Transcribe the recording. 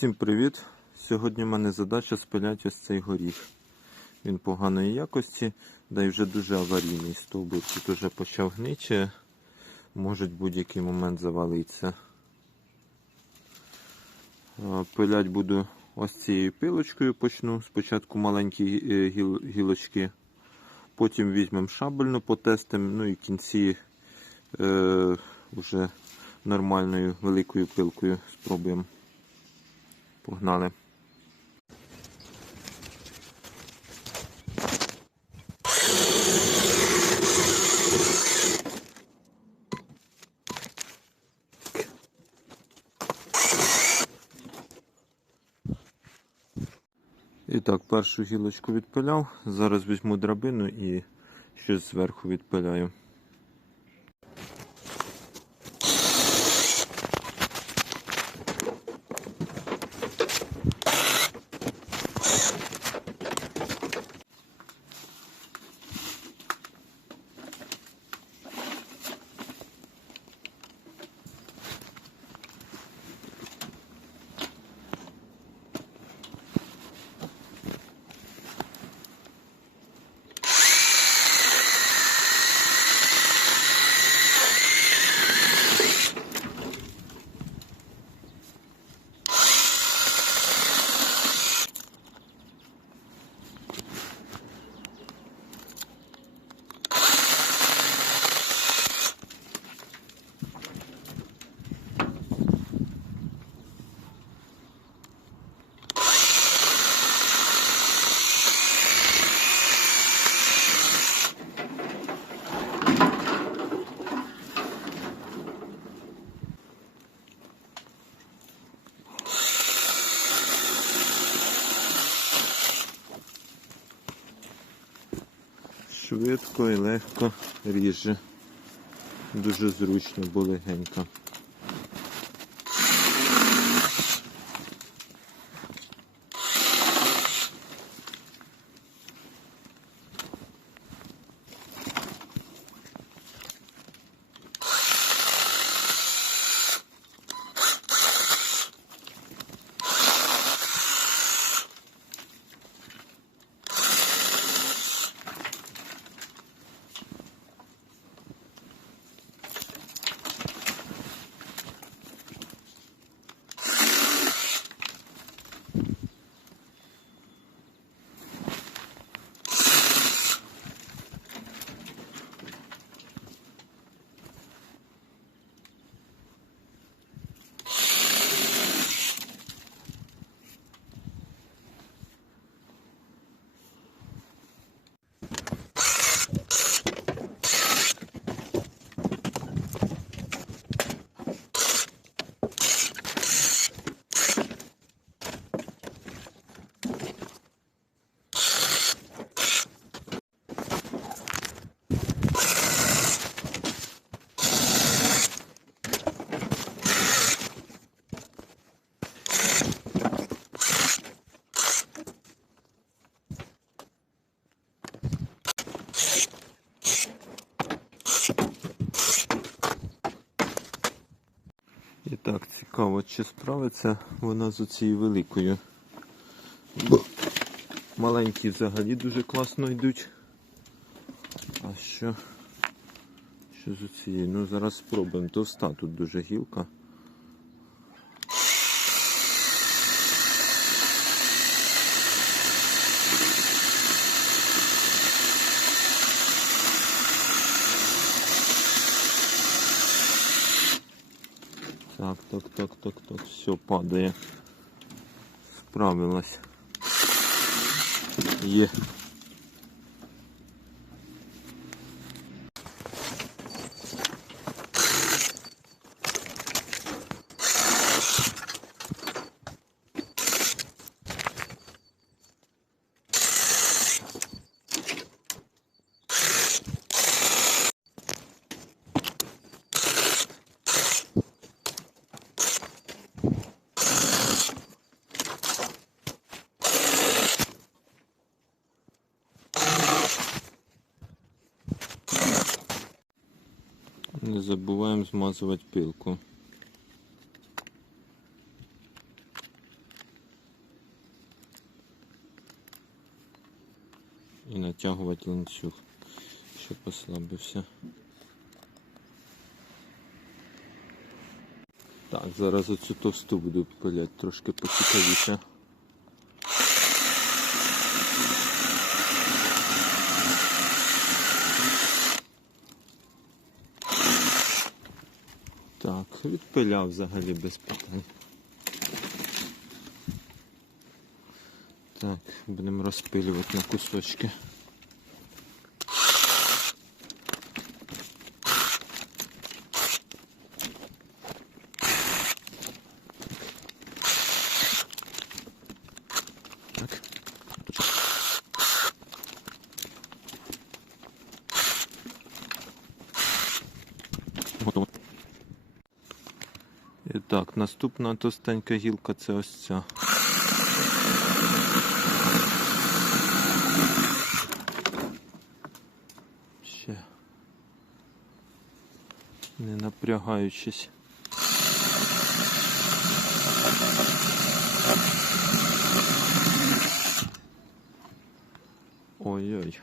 Всім привіт! Сьогодні в мене задача спиляти ось цей горіх. Він поганої якості, да й вже дуже аварійний стовбур. Тут уже почав гниче, може будь-який момент завалитися. Пилять буду ось цією пилочкою почну. Спочатку маленькі е, гілочки, потім візьмемо шабельну, потестимо, ну і в кінці е, вже нормальною великою пилкою спробуємо. Погнали. І так, першу гілочку відпиляв. Зараз візьму драбину і щось зверху відпиляю. Швидко і легко ріже. Дуже зручно, бо легенько. Так, цікаво, чи справиться вона з оцією великою. Бо маленькі взагалі дуже класно йдуть. А що? Що з оцією? Ну зараз спробуємо. Товста тут дуже гілка. Так, так, так, так, так, все падає. Справилась. Є. Не забуваємо змазувати пилку. І натягувати ланцюг, щоб послабився. Так, зараз оцю товсту буду пиляти, трошки поцікавіше. Так, відпиляв взагалі без питань. Так, будемо розпилювати на кусочки. І Так, наступна тостенька гілка це ось ця. Ще не напрягаючись. Ой-ой.